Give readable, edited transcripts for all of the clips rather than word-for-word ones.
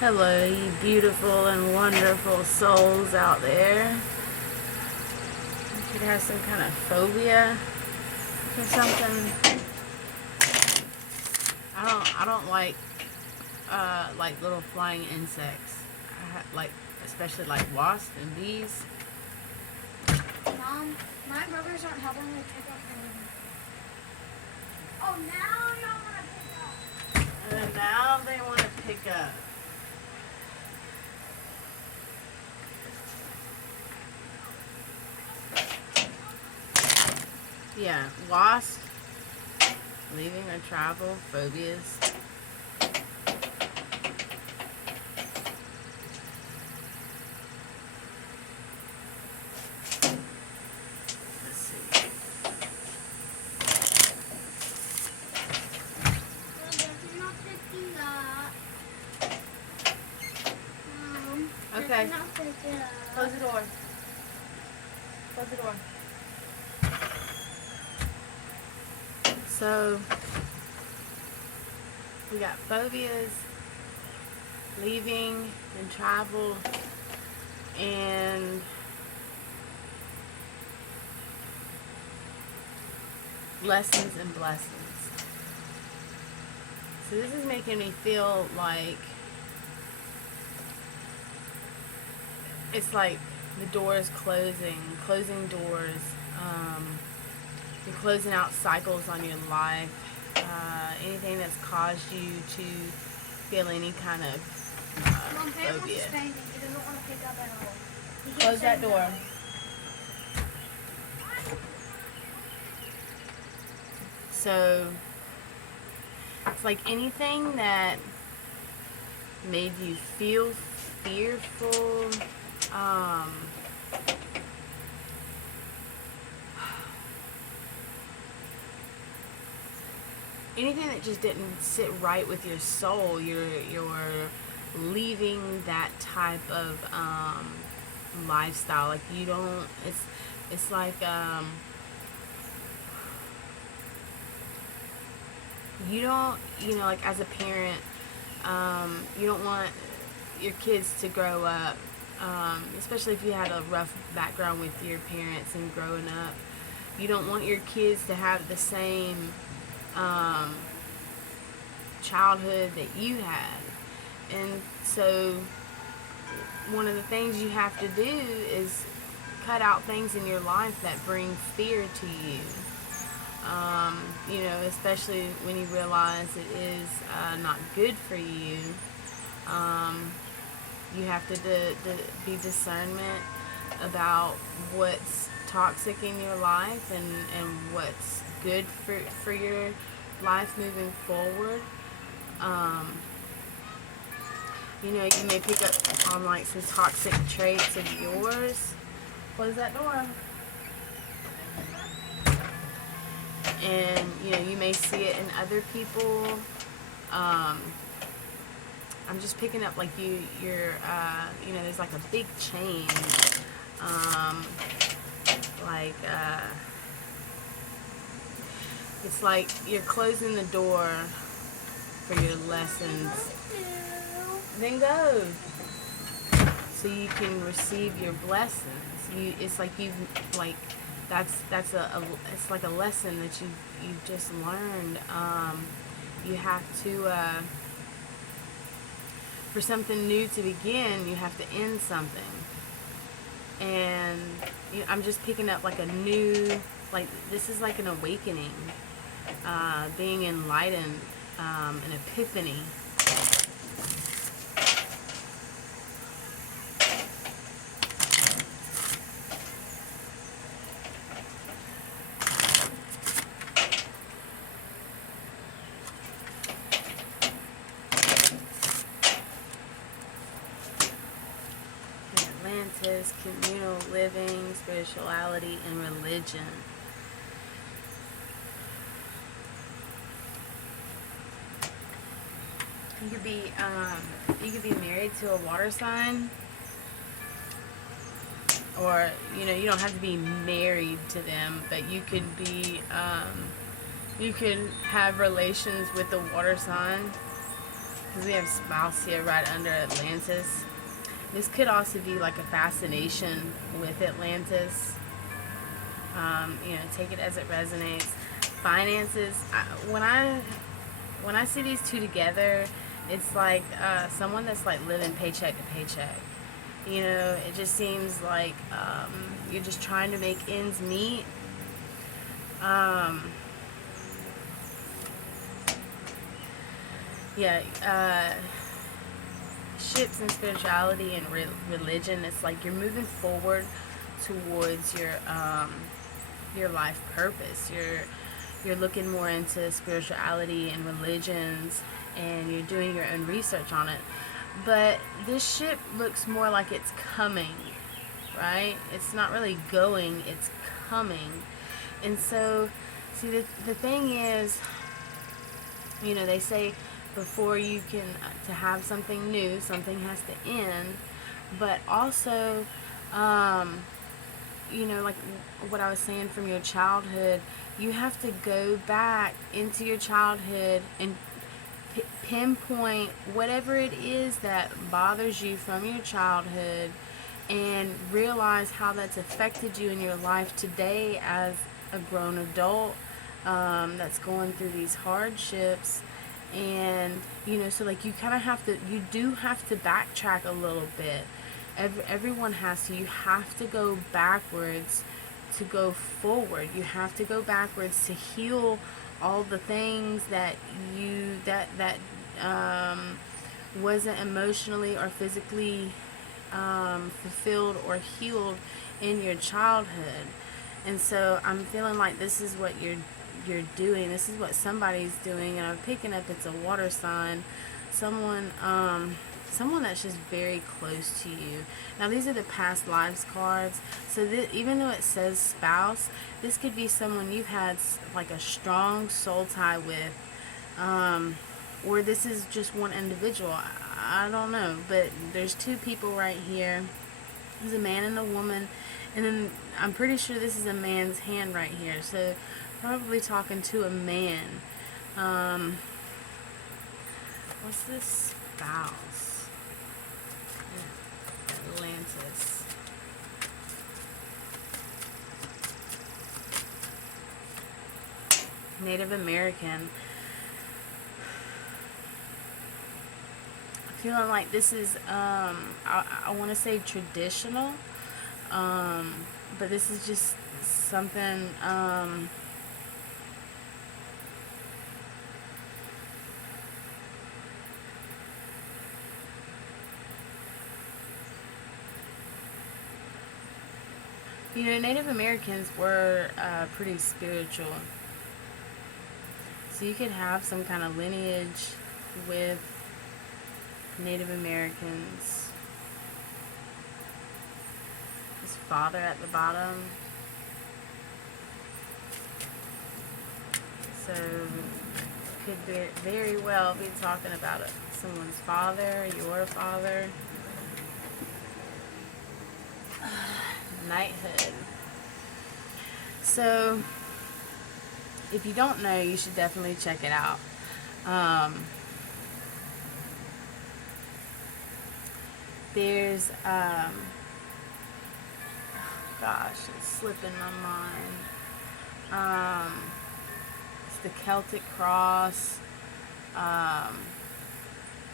Hello, you beautiful and wonderful souls out there. You could have some kind of phobia or something. I don't like little flying insects. Like especially like wasps and bees. Mom, my brothers aren't helping me pick up the. Oh, now y'all want to pick up. And now they want to pick up. Yeah, wasps, leaving or travel, phobias. Let's see. They're not picking up. Okay. They're not picking up. Close the door. Close the door. So, we got phobias, leaving and travel, and lessons and blessings. So this is making me feel like it's like the door is closing doors. You're closing out cycles on your life. Anything that's caused you to feel any kind of Mom, Pam wants to phobia. spank me. He doesn't want to pick up at all. He keeps Close that saying door. no. So it's like anything that made you feel fearful, anything that just didn't sit right with your soul. You're leaving that type of lifestyle. Like you don't. It's like you don't. You know, like as a parent, you don't want your kids to grow up, especially if you had a rough background with your parents and growing up. You don't want your kids to have the same um, childhood that you had. And so, one of the things you have to do is cut out things in your life that bring fear to you. You know, especially when you realize it is not good for you. Um, you have to be discernment about what's toxic in your life and what's good for your life moving forward. Um, you know, you may pick up on like some toxic traits of yours. Close that door. And you know, you may see it in other people. Um, I'm just picking up like you know, there's like a big change. Um, like, it's like you're closing the door for your lessons. Then go. So you can receive your blessings. It's like that's it's like a lesson that you've just learned. You have to, for something new to begin, you have to end something. And you know, I'm just picking up like a new, like this is like an awakening, being enlightened, an epiphany. Atlantis, communal living, spirituality, and religion. You could be married to a water sign, or you know, you don't have to be married to them, but you could be, you could have relations with a water sign. because we have spouse here right under Atlantis. This could also be like a fascination with Atlantis. Take it as it resonates. Finances. When I see these two together, it's like someone that's like living paycheck to paycheck. It just seems like you're just trying to make ends meet. Yeah. Ships and spirituality and religion. It's like you're moving forward towards your life purpose. You're looking more into spirituality and religions, and you're doing your own research on it. But this ship looks more like it's coming, right? It's not really going, it's coming. And so, see, the thing is, they say before you can, to have something new, something has to end. But also, like what I was saying from your childhood, you have to go back into your childhood and pinpoint whatever it is that bothers you from your childhood and realize how that's affected you in your life today as a grown adult that's going through these hardships. And so like you do have to backtrack a little bit. Everyone has to. You have to go backwards to go forward. You have to go backwards to heal all the things that wasn't emotionally or physically fulfilled or healed in your childhood. And so I'm feeling like this is what you're doing. This is what somebody's doing, and I'm picking up it's a water sign. Someone that's just very close to you. Now these are the past lives cards. So even though it says spouse, this could be someone you've had like a strong soul tie with, or this is just one individual. I don't know, but there's two people right here. There's a man and a woman, and then I'm pretty sure this is a man's hand right here. So probably talking to a man. What's this spouse? Atlantis. Native American. Feeling like this is I want to say traditional, but this is just something Native Americans were pretty spiritual, so you could have some kind of lineage with Native Americans. His father at the bottom. So could very well be talking about it. Someone's father, your father. Knighthood. So if you don't know, you should definitely check it out. There's gosh, it's slipping my mind. It's the Celtic cross.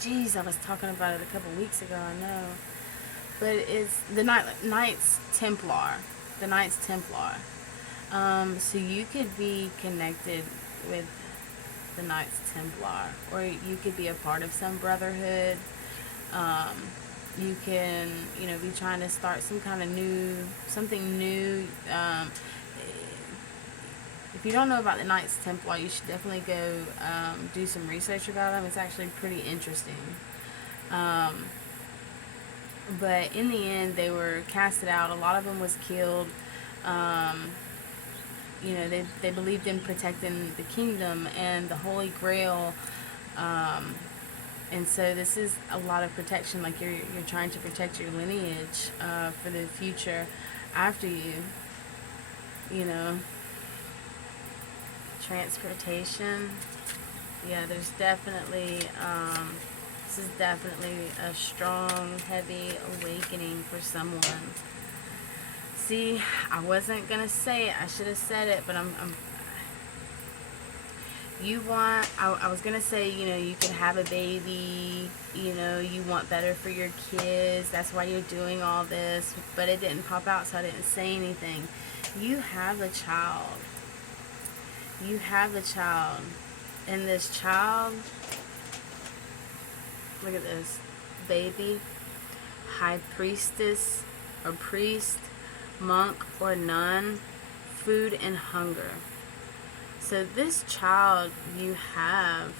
Geez, I was talking about it a couple weeks ago, I know. But it's the Knights Templar. The Knights Templar. So you could be connected with the Knights Templar, or you could be a part of some brotherhood. You can, be trying to start some kind of something new. If you don't know about the Knights Templar, you should definitely go do some research about them. It's actually pretty interesting. But in the end, they were casted out. A lot of them was killed. They believed in protecting the kingdom and the Holy Grail. And so this is a lot of protection. Like you're trying to protect your lineage for the future after you. Transportation. Yeah, there's definitely This is definitely a strong, heavy awakening for someone. See, I wasn't gonna say it. I should have said it, but I'm you want, I was gonna say, you can have a baby, you want better for your kids, that's why you're doing all this, but it didn't pop out, so I didn't say anything. You have a child. You have a child. And this child, look at this, baby, high priestess or priest, monk or nun, food and hunger. So this child you have,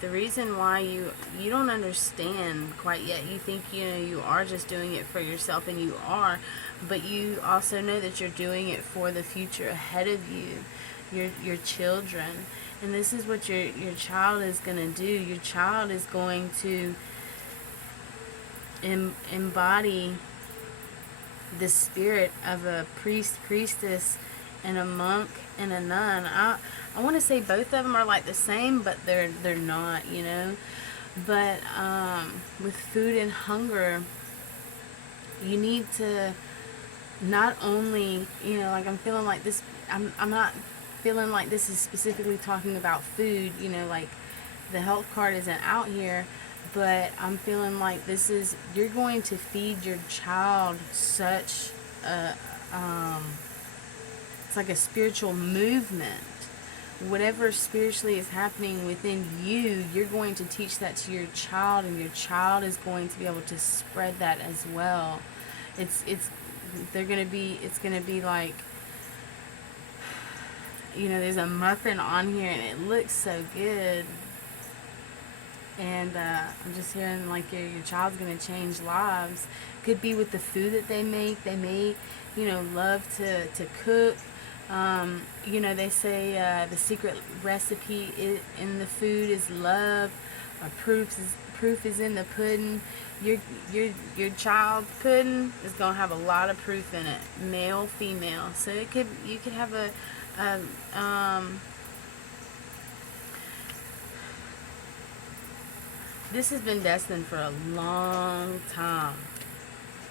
the reason why you don't understand quite yet, you think you are just doing it for yourself, and you are, but you also know that you're doing it for the future ahead of you, your children. And this is what your child is going to do. Your child is going to embody the spirit of a priest, priestess, and a monk and a nun. I want to say both of them are like the same, but they're not, But with food and hunger, you need to not only, like I'm feeling like this. I'm not feeling like this is specifically talking about food. Like the health card isn't out here. But I'm feeling like this is, you're going to feed your child such a, it's like a spiritual movement. Whatever spiritually is happening within you, you're going to teach that to your child, and your child is going to be able to spread that as well. It's going to be like, there's a muffin on here and it looks so good. And I'm just hearing like your child's going to change lives. Could be with the food that they make. They may, love to cook. They say the secret recipe in the food is love. Proof is in the pudding. Your child's pudding is going to have a lot of proof in it, male, female. So you could have a this has been destined for a long time.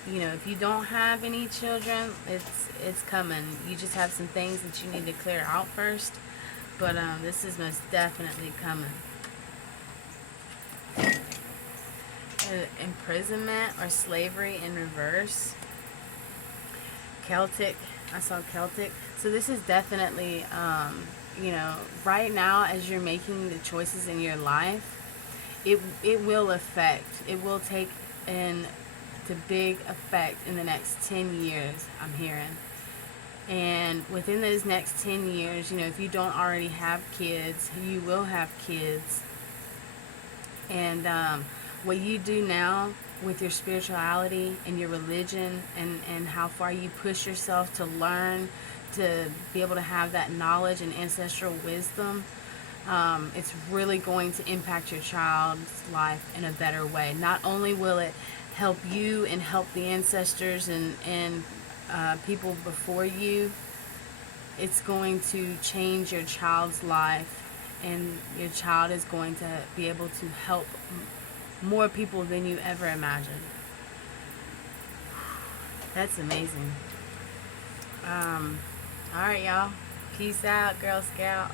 If you don't have any children, it's coming. You just have some things that you need to clear out first. But this is most definitely coming. Imprisonment or slavery in reverse. Celtic. I saw Celtic. So this is definitely, right now as you're making the choices in your life, it will affect. It will take into big effect in the next 10 years, I'm hearing. And within those next 10 years, if you don't already have kids, you will have kids. And what you do now with your spirituality and your religion, and how far you push yourself to learn, to be able to have that knowledge and ancestral wisdom, it's really going to impact your child's life in a better way. Not only will it help you and help the ancestors and people before you, it's going to change your child's life, and your child is going to be able to help more people than you ever imagined. That's amazing. Alright, y'all. Peace out, Girl Scout.